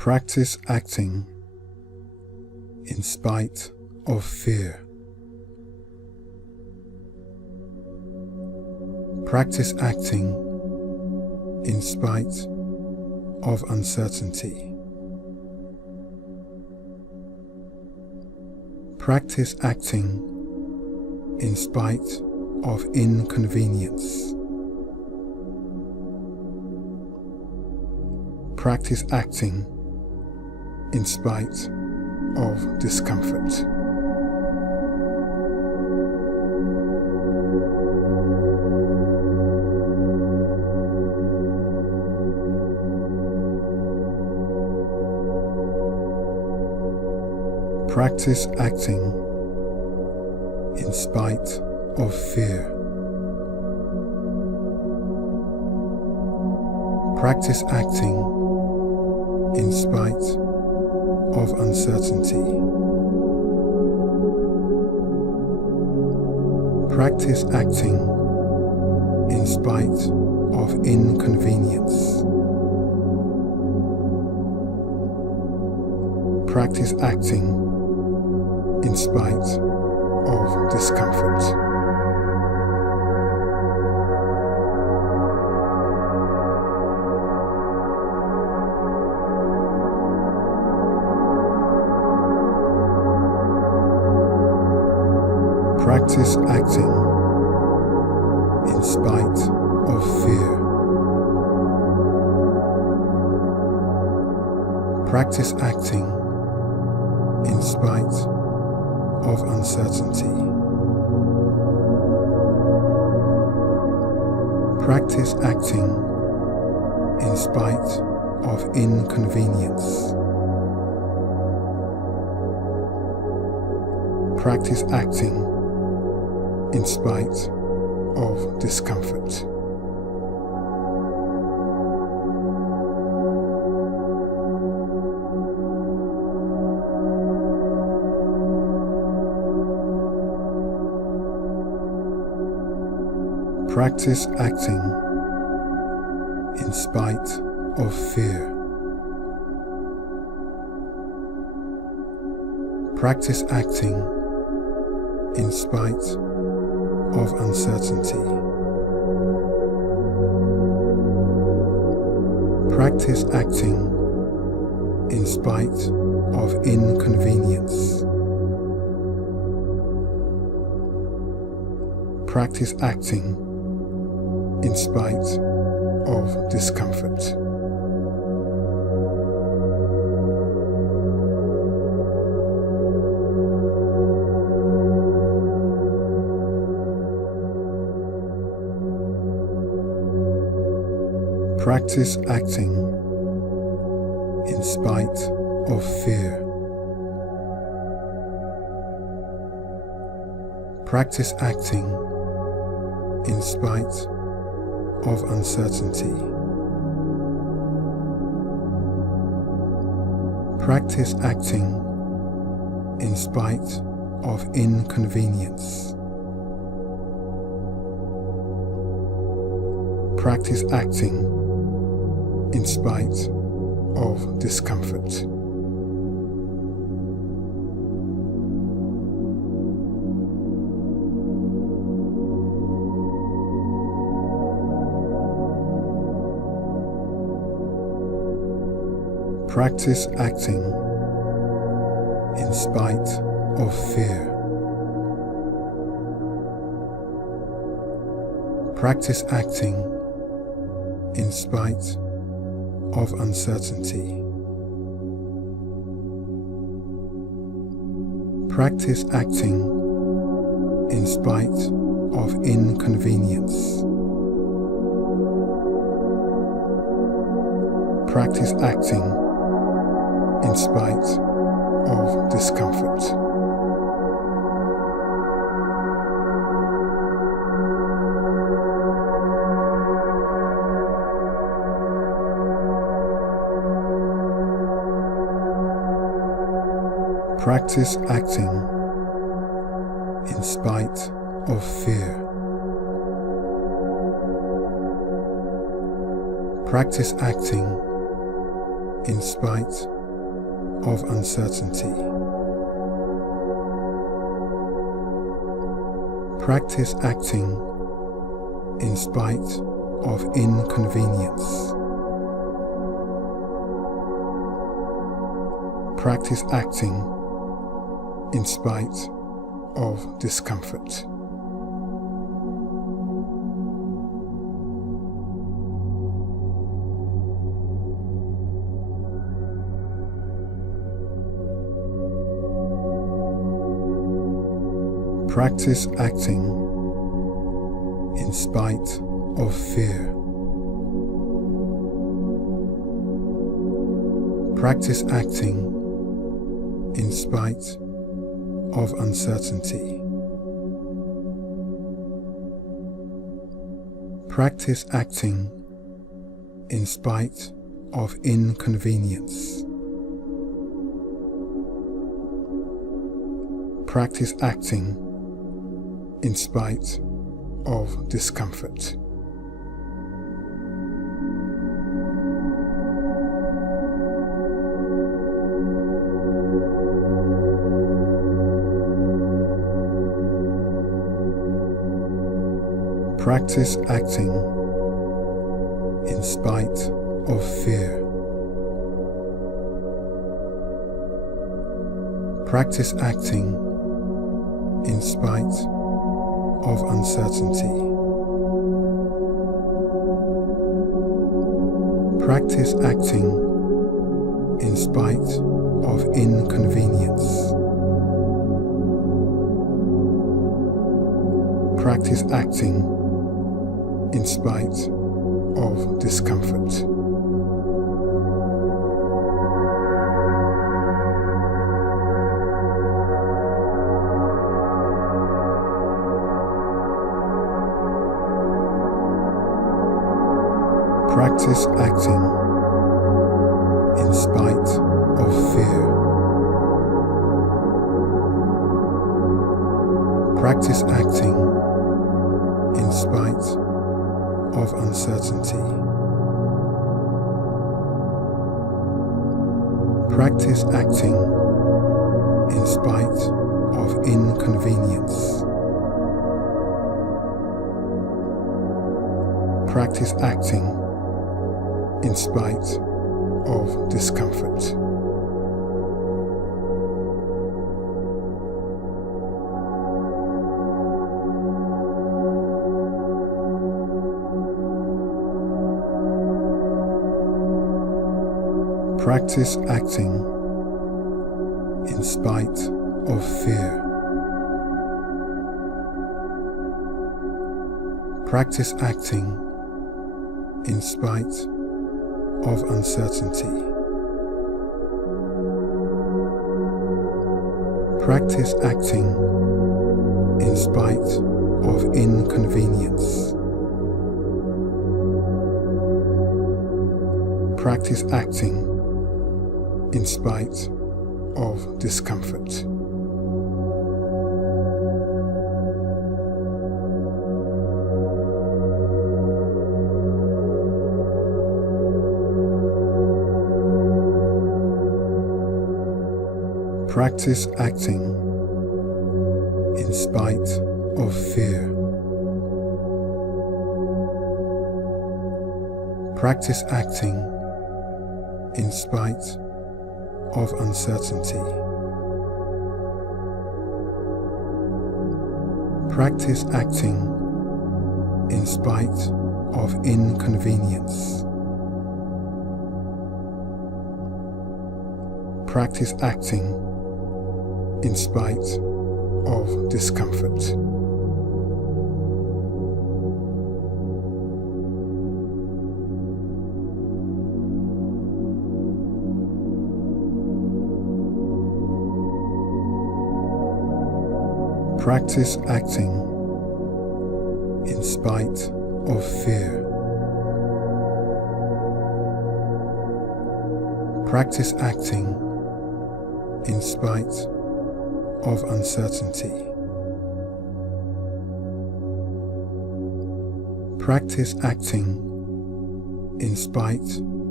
Practice acting in spite of fear. Practice acting in spite of uncertainty. Practice acting in spite of inconvenience. Practice acting in spite of discomfort. Practice acting in spite of fear. Practice acting in spite of uncertainty. Practice acting in spite of inconvenience. Practice acting in spite of discomfort. Practice acting in spite of fear. Practice acting in spite of uncertainty. Practice acting in spite of inconvenience. Practice acting in spite of discomfort. Practice acting in spite of fear. Practice acting in spite of uncertainty. Practice acting in spite of inconvenience. Practice acting in spite of discomfort. Practice acting in spite of fear. Practice acting in spite of uncertainty. Practice acting in spite of inconvenience. Practice acting in spite of discomfort. Practice acting in spite of fear. Practice acting in spite of uncertainty. Practice acting in spite of inconvenience. Practice acting in spite of discomfort. Practice acting in spite of fear. Practice acting in spite of uncertainty. Practice acting in spite of inconvenience. Practice acting in spite of discomfort. Practice acting in spite of fear. Practice acting in spite of uncertainty. Practice acting in spite of inconvenience. Practice acting in spite of discomfort. Practice acting in spite of fear. Practice acting in spite of uncertainty. Practice acting in spite of inconvenience. Practice acting in spite of discomfort. Practice acting in spite of fear. Practice acting in spite of uncertainty. Practice acting in spite of inconvenience. Practice acting in spite of discomfort. Practice acting in spite of fear. Practice acting in spite of uncertainty. Practice acting in spite of inconvenience. Practice acting in spite of discomfort. Practice acting in spite of fear. Practice acting in spite of uncertainty. Practice acting in spite of inconvenience. Practice acting in spite of discomfort. Practice acting in spite of fear. Practice acting in spite of uncertainty. Practice acting in spite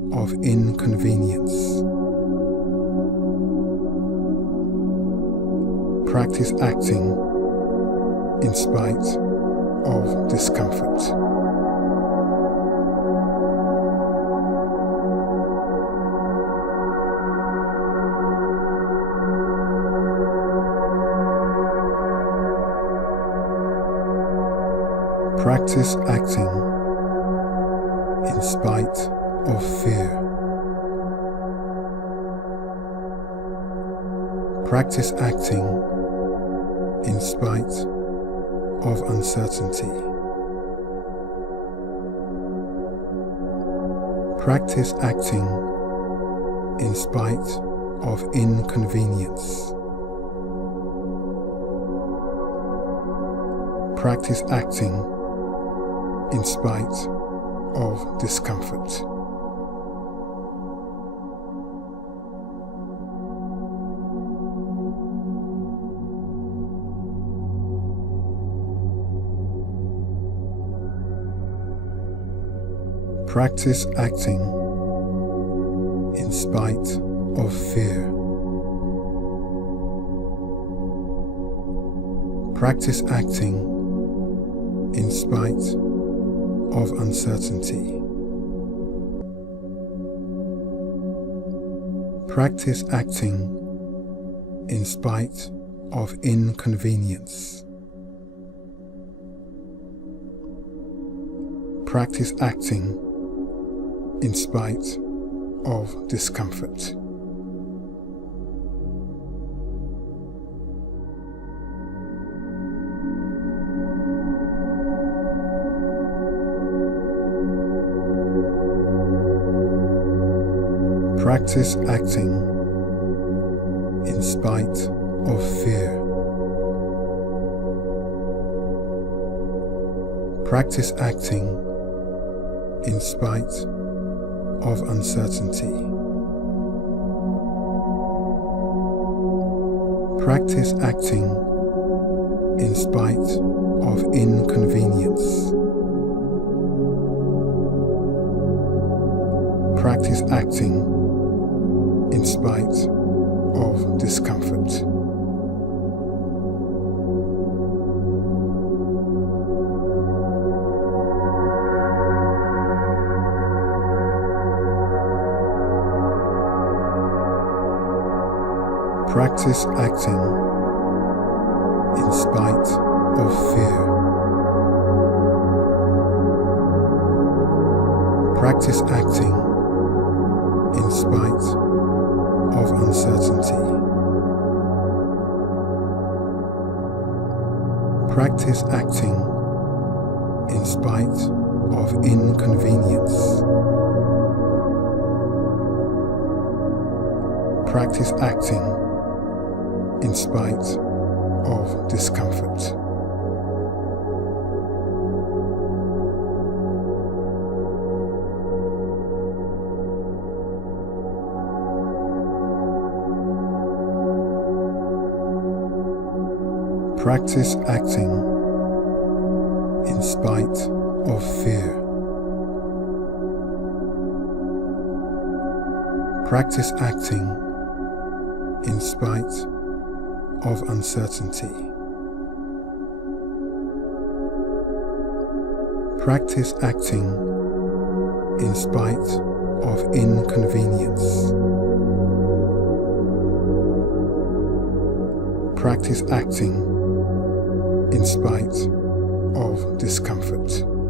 of inconvenience. Practice acting in spite of discomfort. Practice acting in spite of fear. Practice acting in spite of uncertainty. Practice acting in spite of inconvenience. Practice acting in spite of discomfort. Practice acting in spite of fear. Practice acting in spite of uncertainty. Practice acting in spite of inconvenience. Practice acting in spite of discomfort. Practice acting in spite of fear. Practice acting in spite of uncertainty. Practice acting in spite of inconvenience. Practice acting in spite of discomfort. Practice acting in spite of fear. Practice acting in spite of uncertainty. Practice acting in spite of inconvenience. Practice acting in spite of discomfort. Practice acting in spite of fear. Practice acting in spite of uncertainty. Practice acting in spite of inconvenience. Practice acting in spite of discomfort.